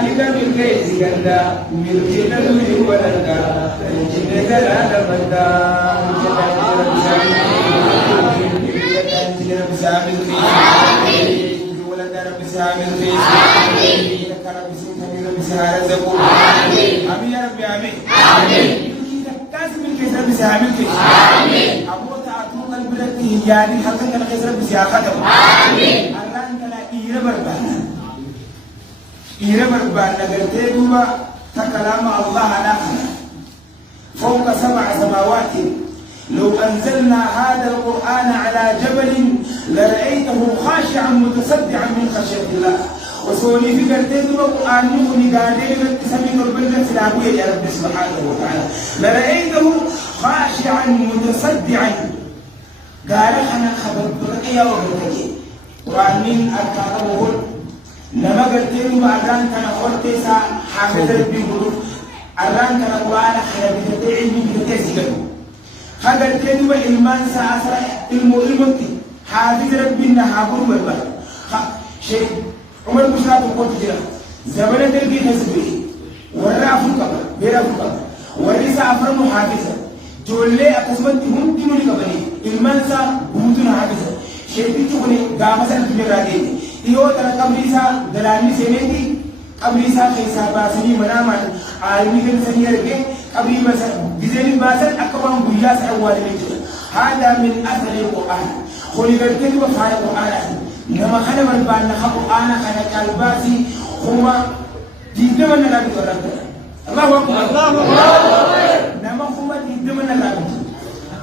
خالق بالكيس كندا ملكنا من ولدا جنة لا بدا رب سامي ولد رب سامي لك رب سامي رب سامي زبور آمين يا رب آمين لازم الكيس رب سامي آمين أبو تعطوك البلد يعني حتى الكيس رب سياخته آمين الله أنت لا إيرا بربان نقلتي دوبا تكلام الله نحن فوق 7 سماوات لو أنزلنا هذا القرآن على جبل لرأيته خاشعا متصدعا من خشية الله وسوني في قلتي دوبا القرآن نحن قادين نتسمين البلد سلابية يا رب سبحانه وتعالى لرأيته خاشعا متصدعا قال خنا خبر برقيا وبرقيا وعنين أركانه لما قلتلو أران كان خورتيسا حافظ بيقولوا أران كان قوانا خيابتة علمي بتتسجلو خقلتلو إلمان سأسرع المؤلمتي حافظ ربنا حابون والبر شيء عمر بشرات وقلت جرا زمن تلقي تسبيه ورافو كبر بيرافو كبر ورسا أفرمو حافظا جولي أقسمت هم تنولي كبري إلمان سا بمتون حافظا شيء بيتوني قامسا تمراديني iyo tara qabrisa dalani seneti qabrisa kaysa basini manaman alimi kan saniyarge qabri masa gizeni basan akaban buya sa awali hada min athari alquran kholi garteni wa khaya alquran nama khana barban na alquran kana kalbasi huma didman na bi rabbi Allahu akbar nama huma didman na bi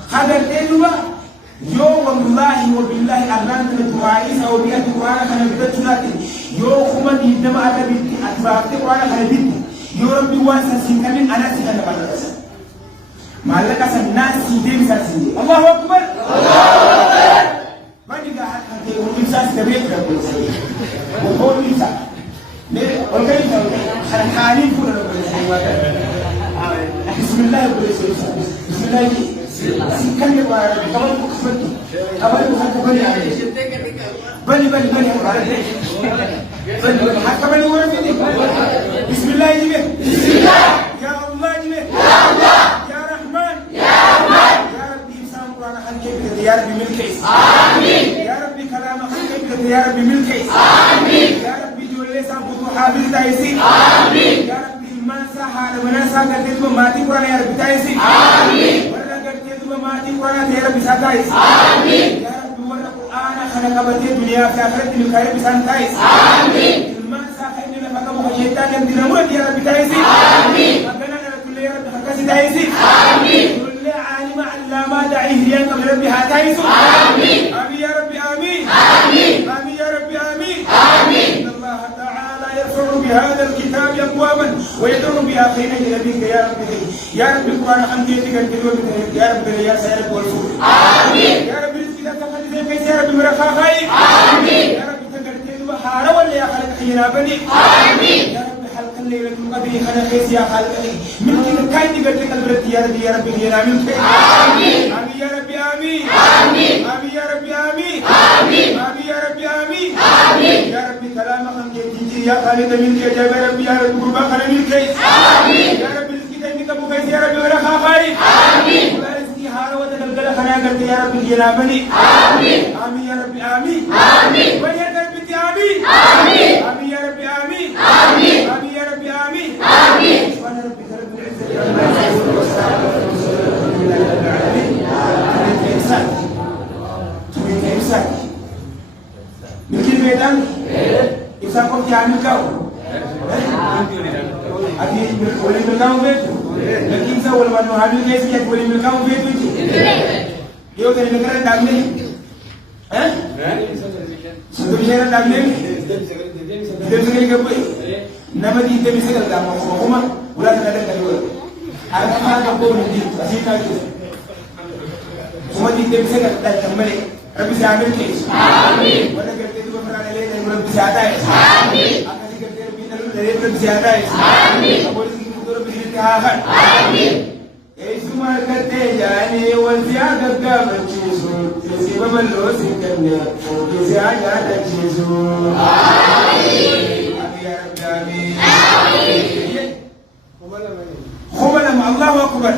khadar elwa يو والله وبالله أرنت التواريث أو بيئة القرآن خنا بتجناتي يو خمن يدم على بيتي أتباعت القرآن خنا بيتي يو ربي واسع سينكمن أنا سيكنا بالرأس مالك أسن ناس سيدين ساسين الله أكبر الله أكبر ما نيجا حتى وإنسان تبيت ربنا سيد وهو إنسان ليه وكيف خنا خالين كل ربنا بسم الله بسم الله سكان يبغى كمان كفرتي كمان كفرت بني عليه بني كمان يوري فيني بسم الله يجيبه بسم الله يا الله يجيبه يا الله يا رحمن يا رحمن يا ربي إنسان قرآن خلقه يا ربي ملكي آمين يا ربي كلام خلقه يا ربي ملكي آمين يا ربي جولي سامبوتو حافظ تايسي آمين يا ربي ما ساحر مناسا قدت ماتي قرآن يا ربي تايسي آمين ماتي قرآن يا رب ساتايس آمين يا رب ورا قرآن خلق بدي الدنيا في آخرة الخير بسانتايس آمين ما ساخين لنا فكم الشيطان يمدينا مود يا رب تايس آمين فكنا كل يا رب حكاسي تايس آمين كل عالم علامة دعيه يا رب هاتايس آمين آمين يا رب آمين آمين آمين يا رب آمين آمين الله تعالى يرفع بهذا الكتاب أقواما ويدعو بآخرين نبيك يا رب يا رب القرآن حمد يدك يا رب يا سيد والفور آمين يا رب رزقك تقدس كيس يا رب مرخا خير آمين يا رب تقدس وحارة ولا يا خالق حينا بني آمين يا رب حلق الليلة القدر خلق كيس يا خالق من كده كاين تقدس البرد يا رب يا من خير آمين آمين يا رب آمين آمين آمين يا رب آمين آمين آمين يا رب آمين آمين يا رب كلامك من كده يا خالق من كده يا رب قربا خلق من كيس آمين يا رب يا رب ولا خافي آمين ولا رزقي حارة وتقبل خنا قلت يا رب الجنابني آمين آمين يا رب آمين آمين ويا رب آمين آمين آمين يا رب آمين آمين آمين يا رب آمين آمين سبحان ربك رب العزة عما يصفون والسلام على المرسلين والحمد لله رب العالمين تريد إمساك من كل ميدان إمساك قمت عامل كاو أبي ولي بالكاو بيتو لكن سوى لما نهابي كيس كيت ولي بالكاو بيتو يو تري نكرة دامني ها سنتو بيشارة دامني دم سكري كبوي نما دي دم سكري دامو خما ولا تنادى كلوه أنا ما كبوي ندي أسيكا كيس خما دي دم سكري دامني ربي سامر كيس آمين ولا كرتي تو بفرانة ليه ربي ساتاي آمين أكاسي كرتي ربي نلو ليه ربي ساتاي آمين أقول سكين مدور ربي ساتاي آمين إيشما كرتي جاني والزيادة قامت شيسو تسيب بلوس كنيا وكزيادة تشيسو آمين آمين يا رب آمين الله أكبر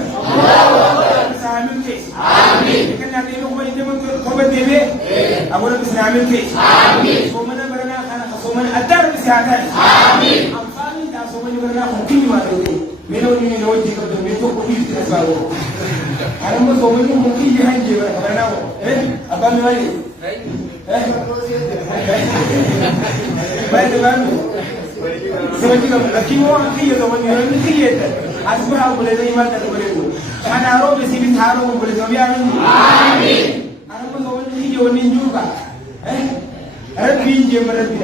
سامل كيس آمين كنا نيجي كم يجي كم بديبه أقول بس نعمل كيس آمين سومنا برنا خنا سومنا أدار بس هذا آمين أمثالي دا سومنا برنا ممكن ما تقولي منو نوجي كده منو كوي تسمعه أنا ما سومنا ممكن يهان جبر برنا هو أبغى مالي بعد بعد سوتي كم لكن هو أخي سومنا يوم نسيه أسمع أقول لي ما تقولي أنا أروح بسيب ثارو بقول لهم يا آمين أنا ما سوون شيء جوني جوكا ربي جم ربي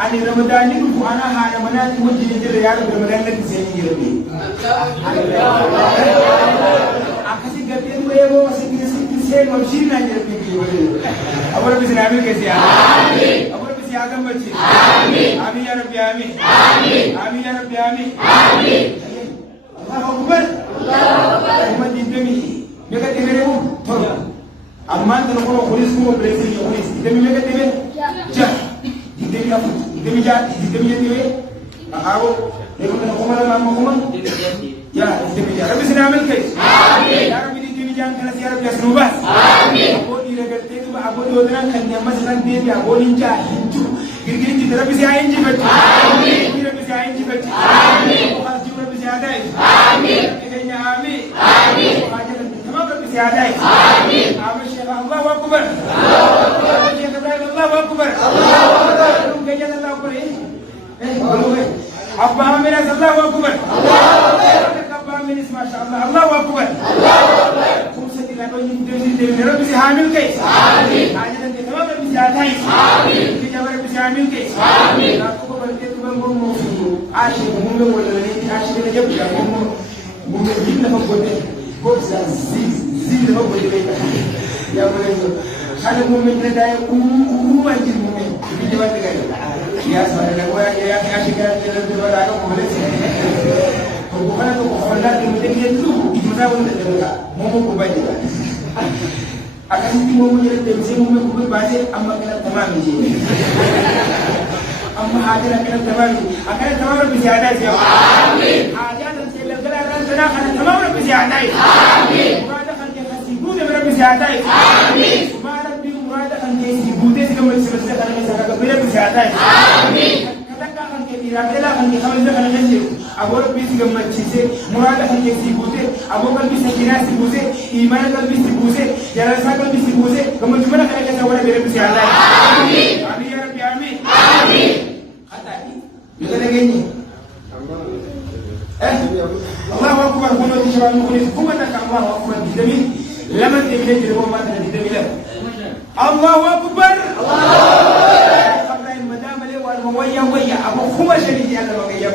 أنا رمضان يلو أنا هذا منا تقول جيني جل يارو رمضان لك سيني ربي أكسي قبل ما يبغى سيني سيني مبشرين عن ربي أبغى ربي سنعمل كذي آمين أبغى ربي سياقم بتشي آمين آمين يا ربي آمين آمين آمين يا ربي آمين آمين الله أكبر Muhammad dimi mega temere mo toro amma tan ko police ko blessing yo police dimi mega temere ja dimi ka dimi ja dimi dimi ahawo ne ko ko mala ma ko ya dimi ja rabbi sinamal kay amin ya rabbi dimi jan kala ya rabbi asnuba amin ko di regal te ba abo do dan kan ne masalan de ya bo ninja hinju girgiri di rabbi si ayin ji bati amin rabbi si ayin ji bati amin ko has ji rabbi si adai amin آمين آمين تمام ربي سياداي آمين آمين شيخ الله أكبر شيخ إبراهيم الله أكبر الله أكبر الله أكبر أبا من الله أكبر أبا من ما شاء الله الله أكبر كم سيدي لا بيجي ربي سيحامل كيس آمين آمين تمام ربي سياداي آمين تجاب ربي سيحامل كيس آمين أكو بركة تبغى مفهوم عاشق مهم ولا لا عاشق نجيب يا مهم mungkin nama boleh boleh zil nama boleh ya boleh kalau mungkin ada yang anjir mungkin ini jalan tegak ya soalnya gua ya asyik jalan jalan ada boleh sih bukan itu bukan itu mungkin itu saya boleh jalan mau kubah juga akan itu mau menjadi temsi mau kubah baca amma kena tamam je amma ada kena tamam akan tamam bisa ada siapa amin ada أنا تمام ربي سيعطيك آمين مراد خلك يسيبون ربي سيعطيك آمين وما ربي مراد خلك يسيبون كم يسبس لك أنا مسافر ربي سيعطيك آمين كذا خلك يراد لا خلك خمس لك أنا نجيب أبو ربي سيجمع مجلسه مراد خلك يسيبون أبو قلبي سكينة سيبون إيمان قلبي سيبون جلسة قلبي سيبون كم جملة خلك يسوي ربي سيعطيك آمين آمين يا ربي آمين آمين خطأي يقول لك إني الله أكبر هنا تشرب المخلص هو ذاك الله أكبر بالدمين لمن تبين جلوه ما تهدي الدمين الله أكبر قبل المدام له والمويا ويا أبو هو شريك على ويا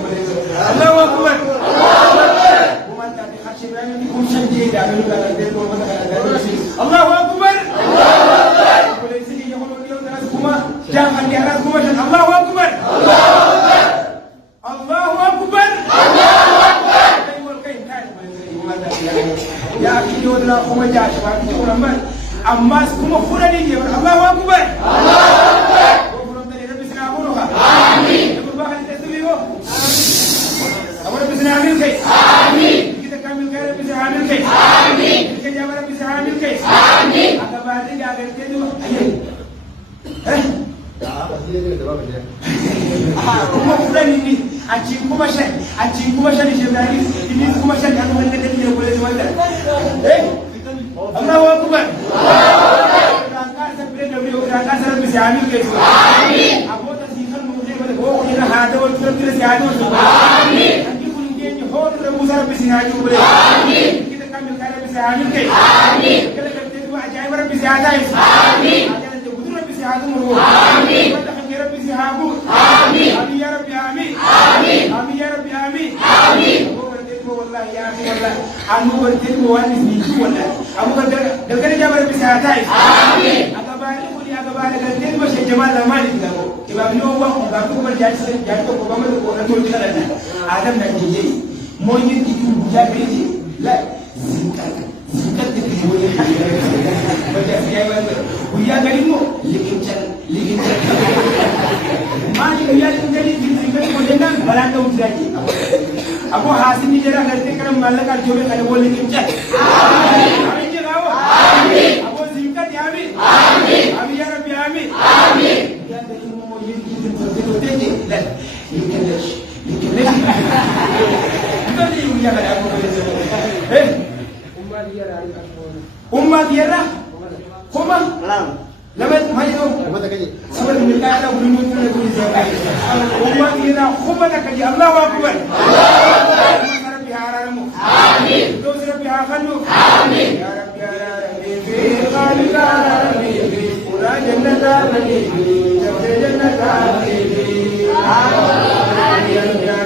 الله أكبر وما تبي خشي بيني بكم شنجي ده من بعد ذلك وما تهدي الله أكبر وليس لي يقول اليوم الناس كما جاء عندي الناس كما الله أكبر الله أكبر يا أخي ودنا كم جاء شباب كم من أما كم فرني جبر الله أكبر الله أكبر وفرنا تري ربي سنعمله آمين رب الله تسليه أبو ربي سنعمل كي آمين kita kami kaya ربي سنعمل كي آمين kita jawab ربي سنعمل كي آمين أكبر بعدين جاء kerja tu kuma fulani ni a cikin kuma shan shedani ini kuma shan kan wanda da ke gole wanda Allahu akbar ran ka sa bire da biyo ran ka sa rabbi amin kai amin abota sikan mu je ko ina hada wa tuntire si hada wa amin anki kun ge ni hodo da musa rabbi sinaju bure amin kita kamil kare rabbi amin kai amin kala ka te wa ajai rabbi hada amin ajana te gudur rabbi hada mu amin ربي سيحابو آمين آمين يا ربي آمين آمين آمين يا ربي آمين آمين أبو بردك والله يا أخي والله أبو بردك وانس بيجو والله أبو بردك دلكني جاب ربي سيحاتاي آمين أكباري كولي أكباري دلكني بس جمال لمالي كذابو كباب نيو وهم كابو كبر جالس جالس كبام ده كونا تقول كذا لنا آدم نجيجي موين كيتو بجا بيجي لا زكاة تكجوي بجا سيا ويا كريمو لكن ما يجي يا كريم كريم كريم كريم بلان ده وتراجي أبو حاسم جرا قلتي كلام مالك الجوبي كلام بقول لك إمتى آمين جناو آمين أبو زينك يا آمين آمين آمين يا ربي آمين آمين يا دكتور مو يمكن تقولي لا يمكن ليش تقولي يا لا أبو إيه أمة ديارة كم لما ما يدوم سبب من كذا ومن كذا كل زمان أمة ديارة كم تكذي الله أكبر ربي هارمو آمين دوس ربي هاخلو آمين يا رب يا ربي في خالق ربي في ولا جنة ربي في جنة ربي آمين يا رب يا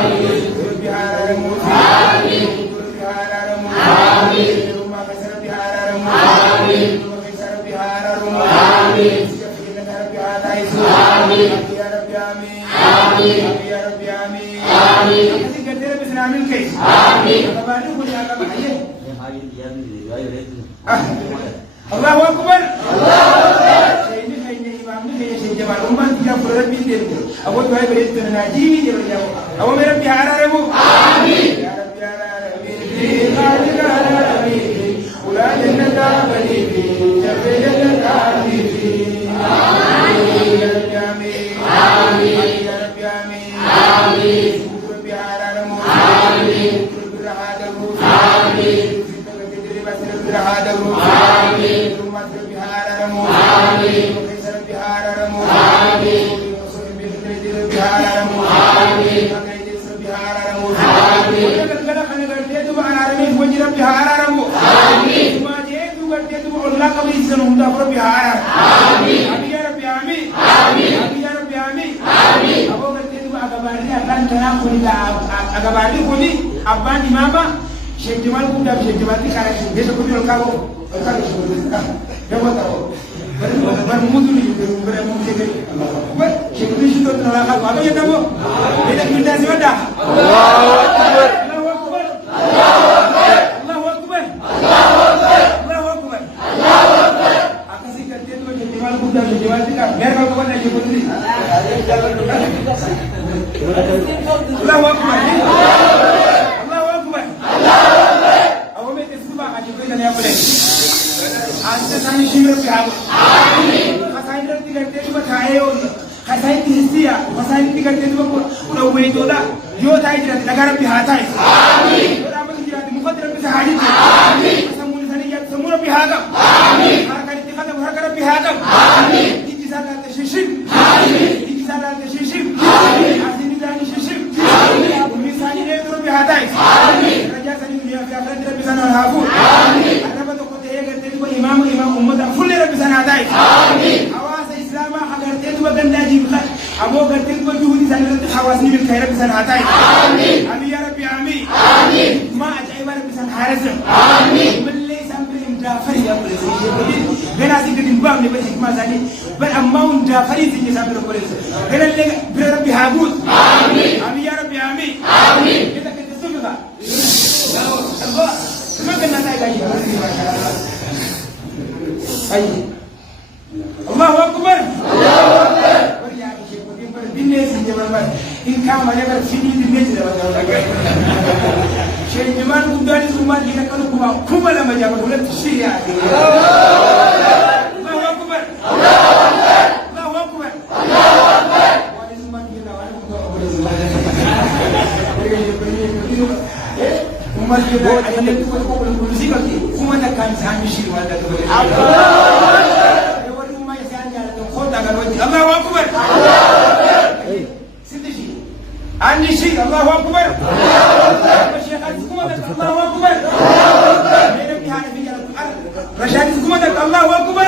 آمين ربي هارمو آمين ربي هارمو آمين ربما كسر ربي هارمو آمين ربما كسر ربي هارمو آمين جنة ربي هاتايسو آمين يا رب يا آمين آمين يا رب يا آمين آمين آمين كيس آمين تبارك كل يا رب حيه الله أكبر الله أكبر سيدنا سيدنا إمام سيدنا جمال أمة تجا فرد بيدر أبو توي بريد تناجيني جبل ياو أبو مرب بيهارا ربو آمين يا رب يا رب في خالق ربي ولا جنة بني في جنة ربي آمين يا رب يا آمين آمين يا رب يا آمين آمين آمين آمين هذا آمين ثم بهار رمو آمين وكسر بهار رمو آمين وصل بهار رمو آمين وكيس بهار رمو آمين وكذا خلنا قلت له أنا رمي وجرا بهار رمو آمين ما جيت قلت له الله كم يسون دافر بهار آمين أبي يا ربي آمين آمين أبي يا ربي آمين آمين أبو قلت له أكبرني أكان كنا كوني أكبرني كوني أبان إماما Syekh Jamal pun dah Syekh Jamal ni kalau dia sebut dia kalau sebut dia tahu bermutu ni bermutu ni buat Syekh ni sudah terlalu apa yang kamu kita minta siapa Allahu Akbar Allahu Akbar Allahu Akbar Allahu Akbar Allahu Akbar apa sih kerja tu Syekh Jamal pun dah Syekh Jamal ni kan biar kau kau nak sebut ni Allahu Akbar आज तक शिमर पे आगो खसाइन रखती करते तो खाए हो खसाइन की हिस्सिया खसाइन की करते तो पूरा वही तो दा यो ताई जरा नगर पे हाथ है आमीन राम की जरा मुकद्दर पे हाजी आमीन समूल सनी या समूल पे हागा आमीन हर कर दिखा तो हर कर पे हागा आमीन की साला ते शिशिम आमीन की साला ते शिशिम आमीन आसिनी जानी शिशिम आमीन उम्मी सानी ने तो पे हाथ है आमीन रजा सनी दुनिया पे आखिरत पे सना हाफू आमीन إمام أمة فل رب سنة داي آمين حواس إسلام حضرتين وجندا جيبخ أبو قرتين وجهودي سنة حواسني بالخير رب سنة داي آمين أبي يا ربي آمين آمين ما أجعب رب سنة حارسم آمين من ليس أمرهم جافري يا بوليس بنا سكتين بام لبس حكمة زاني بل أماون جافري سكتين سامر بوليس بنا اللي بربي هابوت آمين أبي يا ربي آمين آمين كده كده سمعها الله ما كنا نتايجي أي الله أكبر الله أكبر وريا شيء بدي بر دينه سنجمان إن كان ما يقدر سيدي دينه جل شيء جمان بداري سوما جينا كانوا كم لما جابوا ولا تشيء الله أكبر الله أكبر الله أكبر الله أكبر واري سوما جينا واري كم جينا أجل تقول كل شيء كم أنا كان سامي شيء ولا تقول الله أكبر سيدي عندي شيء الله أكبر الشيخ الله أكبر رشاد حكومتك الله أكبر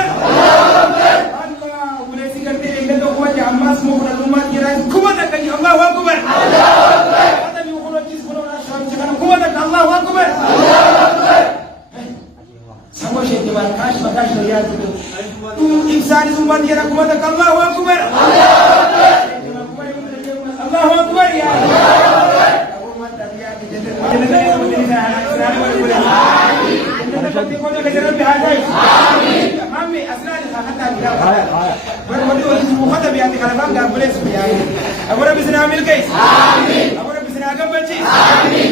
الله وليس كنت إلا دعوة عماس مغرى الأمات يرى حكومتك الله أكبر هذا يقول جزء حكومتك الله أكبر سوى شيء جمال كاش مكاش رياض إنسان سبحان يرى حكومتك الله أكبر الله أكبر يا أبو رب سنا ملكيس أبو رب سنا سياغمتي آمين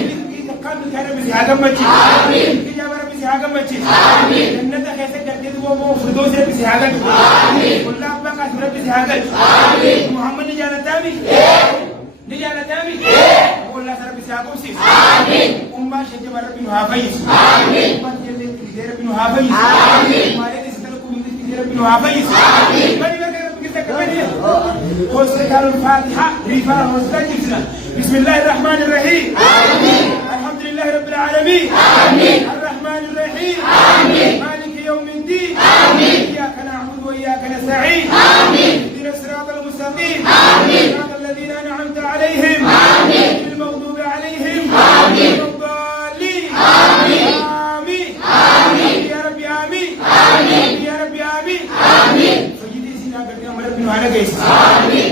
قلب كان ربي سياغمتي آمين كجاب ربي سياغمتي آمين جنة خيسك جديد وفردوس ربي سياغمتي آمين كل أبقى ربي سياغمتي آمين محمد نجانا تامي نجانا تامي قول الله ربي سياغمتي آمين أمة شجب ربي نهافيس آمين أمة جلد ربي نهافيس آمين مالك ستلكم ربي نهافيس آمين وسكر الفاتحة رفاع مستجبنا بسم الله الرحمن الرحيم آمين الحمد لله رب العالمين آمين الرحمن الرحيم آمين مالك يوم الدين آمين إياك نعبد وإياك نستعين آمين اهدنا الصراط المستقيم آمين صراط الذين أنعمت عليهم آمين المغضوب عليهم آمين الضالين آمين آمين آمين يا ربي آمين آمين يا ربي آمين آمين آمين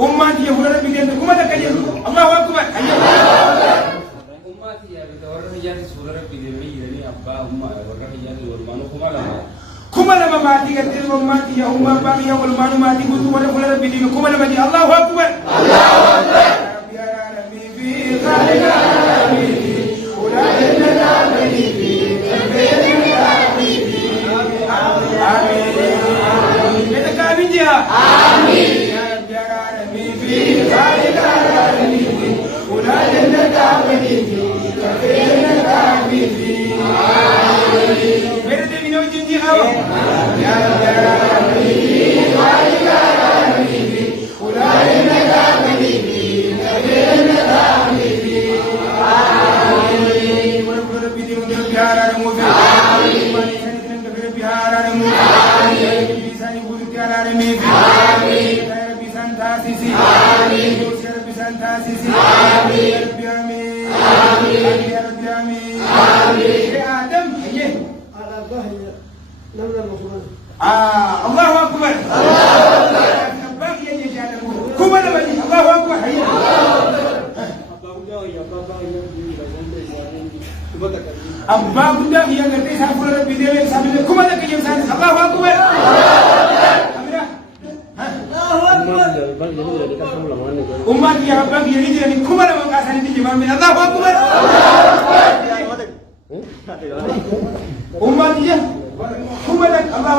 أمتي يا فلان بدين كم تكلم الله أكبر أمتي يا بتورنا يا سورة بدين مي أبا أمة ورنا يا ورمانو كم لما ماتي كتير أمتي يا أمة بامي يا ورمانو ماتي كتير ولا فلان بدين كم لما دي الله أكبر الله أكبر يا ربي في خالق ولا جنة بني آمين يا رب يا ربي في ذلك العالمين ولا جنة بني كفينا حبيبي मेरे देवी नौ जिंजी आओ या रब या रबी ذلك العالمين ولا جنة بني كفينا حبيبي آمين ورب ربي دي مدر بيار رموفي آمين مالي سنتن كفر بيار رموفي آمين آمين يا ربي سانتاسيسي آمين يا ربي سانتاسيسي آمين يا ربي آمين آمين يا ربي آمين آمين يا آدم هيه على ظهر نمر المخبر الله أكبر الله أكبر باقي يجي جانا كم أنا بجي الله أكبر هيه أبا بودا هي نتي سافر ربي ديوي سافر كم أنا كيم سان الله أكبر umat yang bagi ini jadi kumar mengkasan ini jemaah min Allah Akbar umat ya kumar Allah Akbar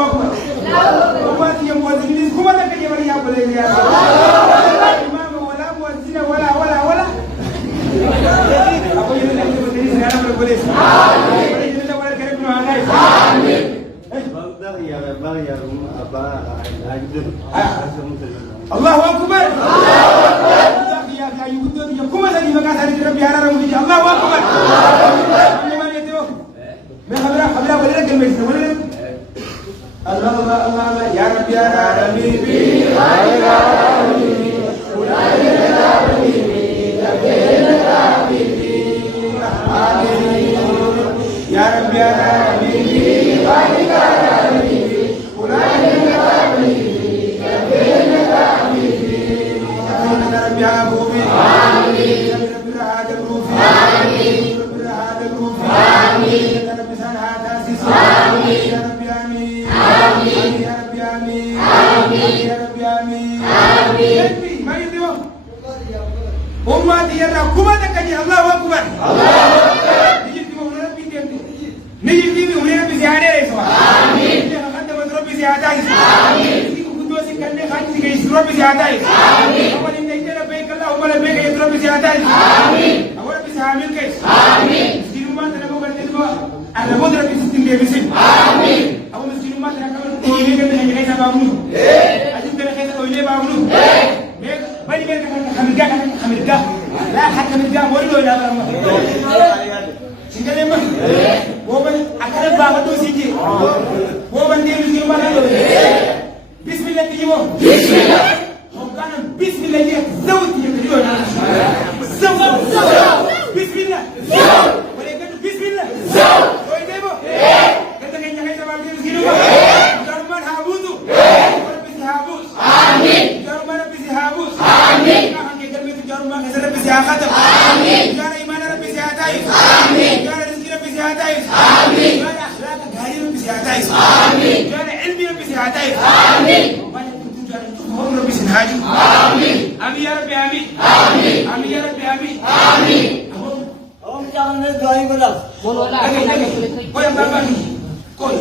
umat yang buat ini kumar ke jemaah yang boleh lihat imam wala muazzin wala apa yang nanti berdiri sekarang boleh amin ini wala kerep nu anai amin ya bang ya apa الله أكبر يا يهود يا كم هذا اللي بقى هذا ربي هذا رمضي الله أكبر ما نيتوا ما خبرة ولا رجل ميت ولا الله يا ربي يا ربي ولا يا ربي يا يا بوبي آمين يا رب هذا الروف آمين يا رب هذا الروف آمين يا رب سان هذا سيس آمين يا رب آمين آمين يا رب آمين آمين يا رب آمين آمين ما يديو أمتي يا رب كم تكجي الله أكبر الله أكبر نجيب تقول ربي تيمني نجيب تيمني وين ربي زيادة إسوا آمين يا خد ربي زيادة إسوا آمين كدوسي كنّي خاني كيس ربي زيادة إسوا آمين اللهم لبيك يا رب زيادات آمين أول بس عامل كيس آمين مسكين ما تنبغى بردوا أنا بدر بيستين بيسين آمين أول مسكين ما تنبغى كوني كده هنجي كيس بابنو أجيب كده كيس كوني بابنو بني بني خميرجا لا حتى خميرجا مولو لا لا سيجي ما هو بني أكلم بابتو سيجي هو بني مسكين ما تنبغى بسم الله تجيبه بسم الله بسم الله زوجي يقولون زوج بسم الله زوج ولا يقولون بسم الله زوج ويجيبوا كذا كذا كذا ما بيجيبوا جرمان هابوسو ربي هابوس آمين جرمان ربي هابوس آمين كان كذا جرمان كذا ربي هاخذ آمين كان إيمان ربي هاتاي آمين كان رزق ربي هاتاي آمين كان أخلاق غير ربي هاتاي آمين كان علم ربي هاتاي آمين Monolaf. Kau yang bapa ni. Kau.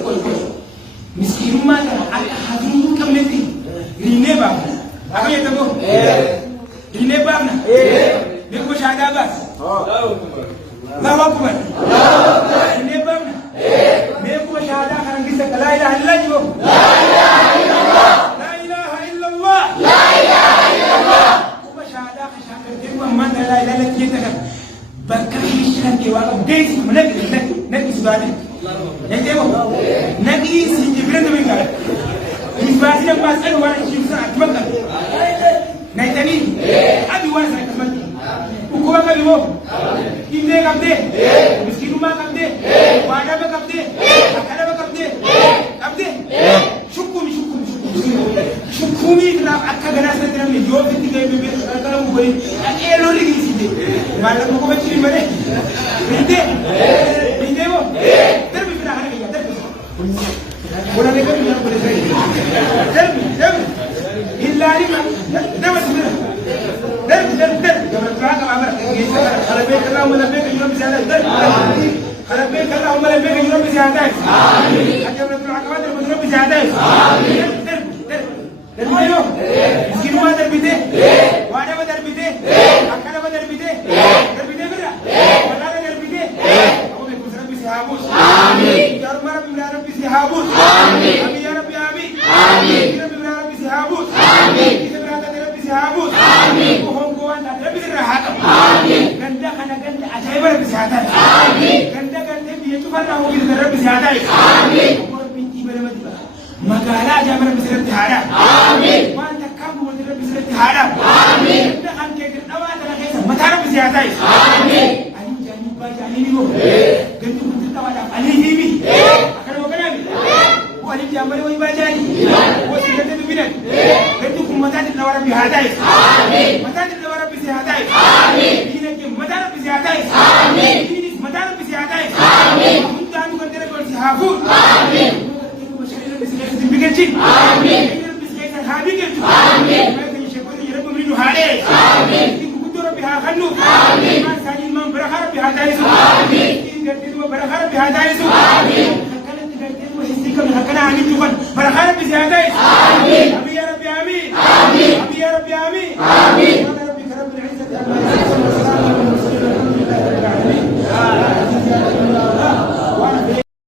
Miskin rumah dah. Ada hati kamu nanti. Ini bapa. Apa yang tahu? Ini bapa. Dia kau syahada bas. Allahu Akbar. Ini bapa. Dia kau syahada kerana kita la ilaha illallah. La ilaha illallah. La ilaha illallah. Kau syahada kerana dia kau mana la ilaha illallah kita kan. Berkali syirik kewalau gaji nak isbadah. Yang dia nak isi jibran mereka. Isbadah yang pasal orang Islam atmakal. Naik tadi, abi orang saya kasih. Ukuran kami mau. Ini kapte, miskin rumah kapte, wadah kapte, akala kapte, Shukumi dalam akal ganas dalam ni, jauh ketika ibu kalau boleh, elok lagi sini. Malam aku baca ni mana? Binte mo, terbi pernah hari ni, terbi. Bola mereka ni boleh terbi. Illa ni terbi semua. Terbi. Jangan terang apa? Kalau mereka kalau mereka jual biasa terbi. Kalau mereka kalau mereka jual biasa. Amin. Ajar terang apa? Jual biasa. Amin. Terbi yo. Miskin rumah terbi deh. Wadah terbi deh. Akal terbi deh. Terbi deh berah. Wadah terbi deh. Aku berkusara bisi habus. Amin. Ya Rabbi bisi habus. Amin. Amin ya Rabbi amin. Amin. Ya Rabbi bisi habus. Amin. Kita berada dalam bisi habus. Amin. Kohongkoan dan bisi rahat. Amin. Ganda kana ganda ajaib bisi hadat. Amin. Ganda dia tu kan aku bisi dalam bisi hadat. Amin. Aku binti bermati. Magala jamar bisi hadat. Amin. Manta kamu dalam bisi hadat. Amin. Dan ke dawa dalam kisah matara bisi hadat. Amin. Ani jani baca ini mo. Gantu kuntu tawa dah. Ali hibi. Akan mau kenal? Ali jamar mau baca ni. Wasi gantu tu binan. Gantu kumata di dawa bisi hadat. Amin. Mata di dawa bisi hadat. Amin. Ini ke matara bisi hadat. Amin. Ini matara bisi hadat. Amin. Kuntu anu kan terus bisi habut. Amin. Amin. Amin. Amin. Amin. Amin.